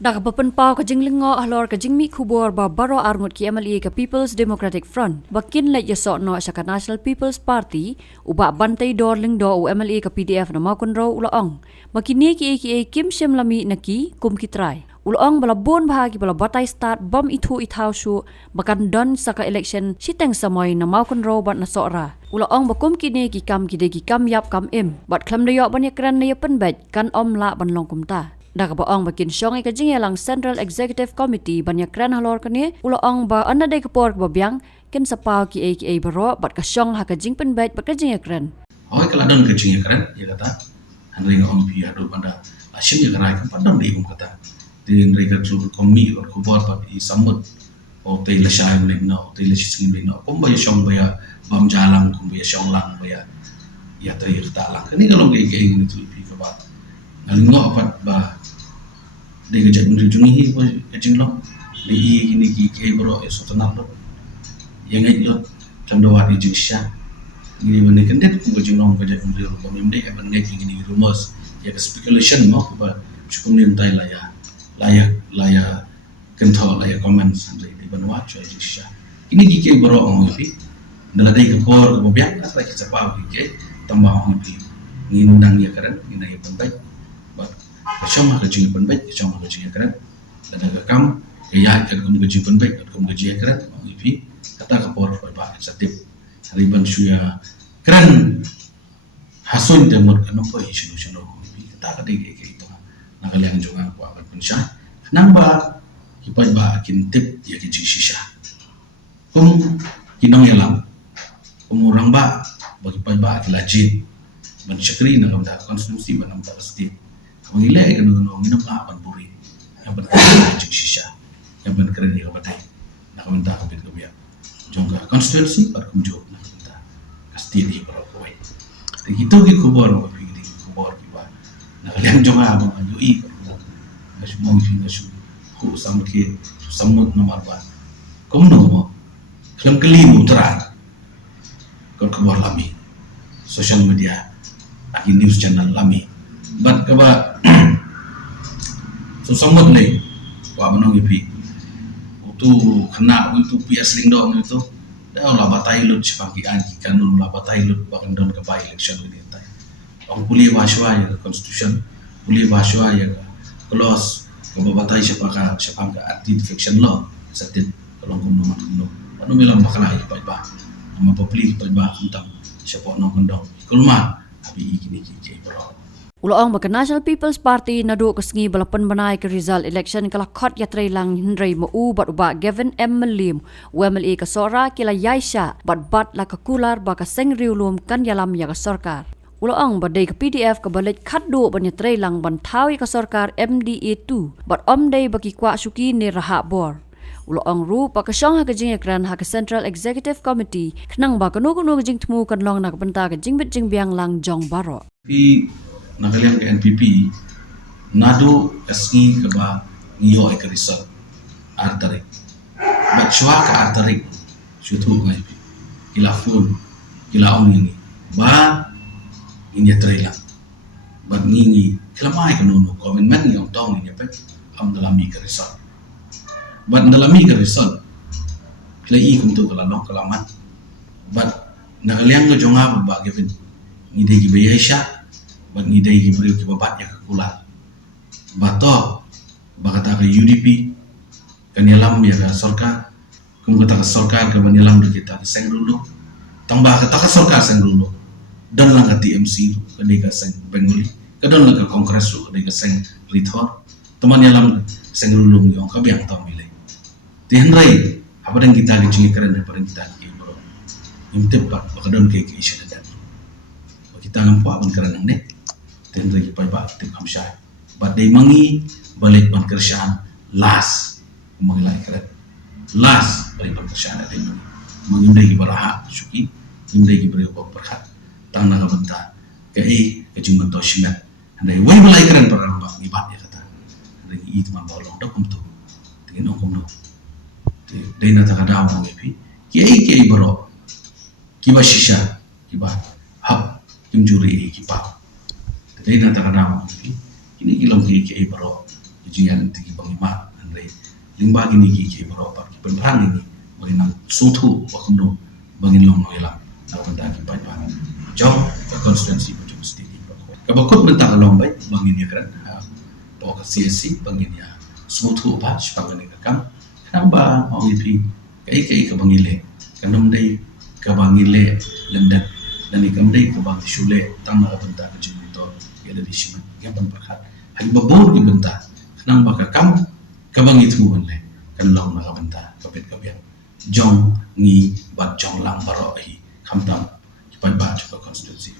Dak bapen pau ka jinglingo ahlor ka jingmi khubor ba baro arngut ki MLA ka People's Democratic Front bakin let yasok no sa National People's Party uba bantai dorling do u MLA ka PDF na makun ro ulaong makini ki aka Kim Shem Lami naki kum kitrai ulaong bala bon bahagi bala batai start bam itu ithau shu bakan don saka election siteng samoy na makun ro bat na sora ulaong bakum kini ki kam yap kam im bat klam dayo banyak kran na yapen bet kan om la ban long kumta Dak baong bakin syong ka jingelang Central Executive Committee banyak kran halor kani ulaong ba anda dai kapor ba biang ken sapau ki aka baro bat ka syong ha ka jing penbait bat ka jinge kran Oi kala don ke jinge kran ya kata hanri ngom pi adu pada asim ya kara kan padam dei kum kata din rega ju komi ko bor pa i samut o te la shai mek no te la sing mek no kum ba ya syong ba ya bam jalang kum ba ya syong lang ba ya te ya kata lang kani kalau ke ni tu pi ka ba ngalingo apat ba dia kerja menjunjungi hidup kecil lo, dia ini kiki bro esok tenang lo, yang itu lo cendawat di jengsia, ini benar kendet kujung long kerja menjadi rumah memde, benar ini rumus, ya ke speculation mau kepada cukup nintai layak kental layak komen sampai di benua cuai jengsia, ini kiki bro orang itu, dalam dia kepor kemudian asal kita paham kiki tambah orang itu, ngindang ya keren, ngindang ya penting. Kacau mah kerja penbaik, kacau mah kerja keren. Dan agak kam, ya agak kerja penbaik, agak kerja keren. Mengipi kata kapor berbahasa setip. Hariban suya keren. Hasun temur kenapa isu mengipi kata kadi itu. Nakal yang juga aku akan pensyah. Namba kipas ba kintip ya kerja sisa. Kinong yalam, orang ba bagi kipas ba kilajin. Mensyakri nak kata konstitusi mana kata setip. Mengilai kan minum apa buri yang berkaitan dengan sisa yang berkaitan dengan apa nak minta kapit kebiak jongga konstitusi berkunjung nak minta kasti di berapa itu kita kubur begini kubur kita nak kalian jongga apa manjui nasi mungkin nasi ku samut nomor apa komno kelam kelimu terang kubur lami social media lagi news channel lami but kaba so samut leh wa manong ipi itu kena itu pias lindong itu dah lah batai lut sepaki anji kanun lah batai lut bahkan don ke by election ini tai ang puli bahasa ya constitution puli bahasa ya clause ke batai sepaka anti defection law setit kalau kuno panu melam bakala ipa nama publik ipa tentang siapa nong kendong kulma abi gini kiki bro Ulaong baka National People's Party nadu kesengi balapan banai ke result election kala kot yatray lang hindray mau bat uba Gavin M. Malim UMLA kasora kila yaisha bat la kakular baka seng riulum kan yalam ya kasorkar. Ulaong badai ke PDF kabalit kaddo banyatray lang bantawi kasorkar MDA2 bat omday baki kwa syuki ni raha bor. Ulaong ru pakasyong ha kajing ekran ha ka Central Executive Committee kenang ba kanu kajing temu kan long nak benta kajing bet jing biang lang jong baro. Nakaliang ke NPP nado kasngi kaba ngiyo ay karisal artarik bat syua ka artarik syutu ngai kila fun kila ong ini ba ini trailer bat ngingi kila mai kanunu komen men yang tong ini pe am dalami karisal bat dalami karisal kila i kumtu kala long kala mat bat nakaliang ko jonga ba Gavin ngide gibayasha bag ni day gibriu ki babat ya kakulat bato bakata ka UDP kanilam ya ka sorka kung kata ka sorka ka manilam do kita seng dulu tambah kata ka sorka seng dulu dan lang ka TMC kani ka seng Bengali kadon lang ka kongres kani ka seng Rithor teman yalam seng dulu yung kabiang taw milay tihanray apa dan kita gicing keren daripada kita ki bro imtip pak bakadon kay isya dan kita ngampu aban keren nang ne tendra ki paiba tim khamsha but they mangi balik ban kersaan las mangilai keret las balik ban kersaan ada ini mangindai ki baraha syuki indai ki beri berkat tang na banta kai kajing banto shimet andai wai balai keren paramba ibat ya kata andai i teman bolong dokum tu tingin okum do dai na takada mo ipi ki baro ki ba shisha ki ba hab kim juri ki pa Jadi nanti kadang ini ilmu kiki bro jian tigi bangima andre lingba gini ki baro pa ki penrang ini bagi nang sutu wakuno bangin long noila na benda ki pa jauh ke konstituensi betul mesti di kabakut bentar long baik bangin ya kan bawa ke CSC bangin ya sutu pa sepangani kakam kenapa mau ipi kai ke bangile kanum dai ke bangile lendan dan ikam dai ke bang shule tama benda ke jumito ya dari sini yang berkat hal babur di benda kenapa kakam ke bang itu le kan long na benda kapit kabian jong ngi bat jong lang baro hi khamtam pai ba cho constituency